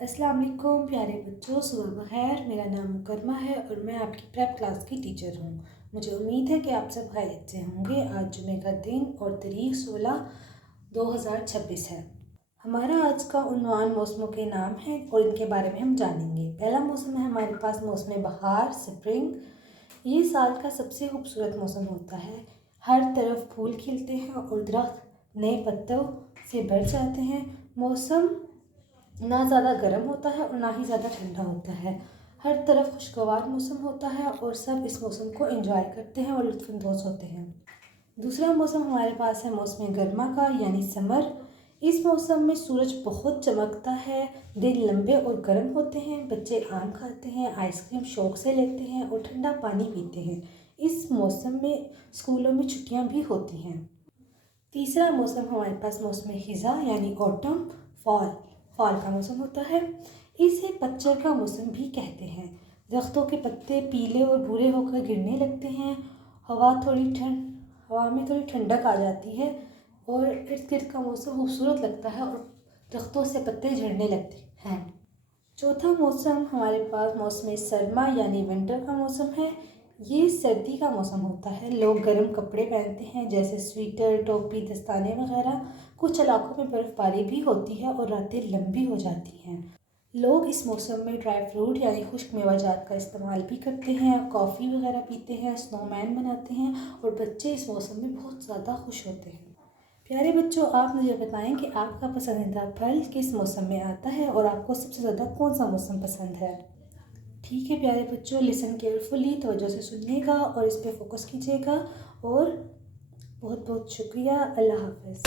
अस्सलाम वालेकुम प्यारे बच्चों, सुबह बखैर। मेरा नाम मुकरमा है और मैं आपकी प्रेप क्लास की टीचर हूँ। मुझे उम्मीद है कि आप सब खैरियत से होंगे। आज जुमे का दिन और तारीख 16/2026 है। हमारा आज का उन्वान मौसमों के नाम है और इनके बारे में हम जानेंगे। पहला मौसम है हमारे पास मौसम बहार, स्प्रिंग। ये साल का सबसे खूबसूरत मौसम होता है। हर तरफ फूल खिलते हैं और दरख्त नए पत्तों से भर जाते हैं। मौसम ना ज़्यादा गर्म होता है और ना ही ज़्यादा ठंडा होता है। हर तरफ खुशगवार मौसम होता है और सब इस मौसम को एंजॉय करते हैं और लुत्फ़अंदोज़ होते हैं। दूसरा मौसम हमारे पास है मौसम गर्मा का यानी समर। इस मौसम में सूरज बहुत चमकता है, दिन लंबे और गर्म होते हैं, बच्चे आम खाते हैं, आइसक्रीम शौक से लेते हैं और ठंडा पानी पीते हैं। इस मौसम में स्कूलों में छुट्टियां भी होती हैं। तीसरा मौसम हमारे पास मौसम खिज़ा यानी ऑटम, फॉल का मौसम होता है। इसे पतझड़ का मौसम भी कहते हैं। दरख्तों के पत्ते पीले और भूरे होकर गिरने लगते हैं। हवा में थोड़ी ठंडक आ जाती है और इर्द गिर्द का मौसम खूबसूरत लगता है और दरख्तों से पत्ते झड़ने लगते हैं। चौथा मौसम हमारे पास मौसम सरमा यानी विंटर का मौसम है। ये सर्दी का मौसम होता है। लोग गर्म कपड़े पहनते हैं जैसे स्वेटर, टोपी, दस्ताने वगैरह। कुछ इलाकों में बर्फ़बारी भी होती है और रातें लंबी हो जाती हैं। लोग इस मौसम में ड्राई फ्रूट यानी खुश्क मेवाजात का इस्तेमाल भी करते हैं, कॉफ़ी वगैरह पीते हैं, स्नोमैन बनाते हैं और बच्चे इस मौसम में बहुत ज़्यादा खुश होते हैं। प्यारे बच्चों, आप मुझे बताएं कि आपका पसंदीदा फल किस मौसम में आता है और आपको सबसे ज़्यादा कौन सा मौसम पसंद है। ठीक है प्यारे बच्चों, लिसन केयरफुली, तवज्जो से सुनिएगा और इस पर फोकस कीजिएगा। और बहुत बहुत शुक्रिया। अल्लाह हाफ़िज़।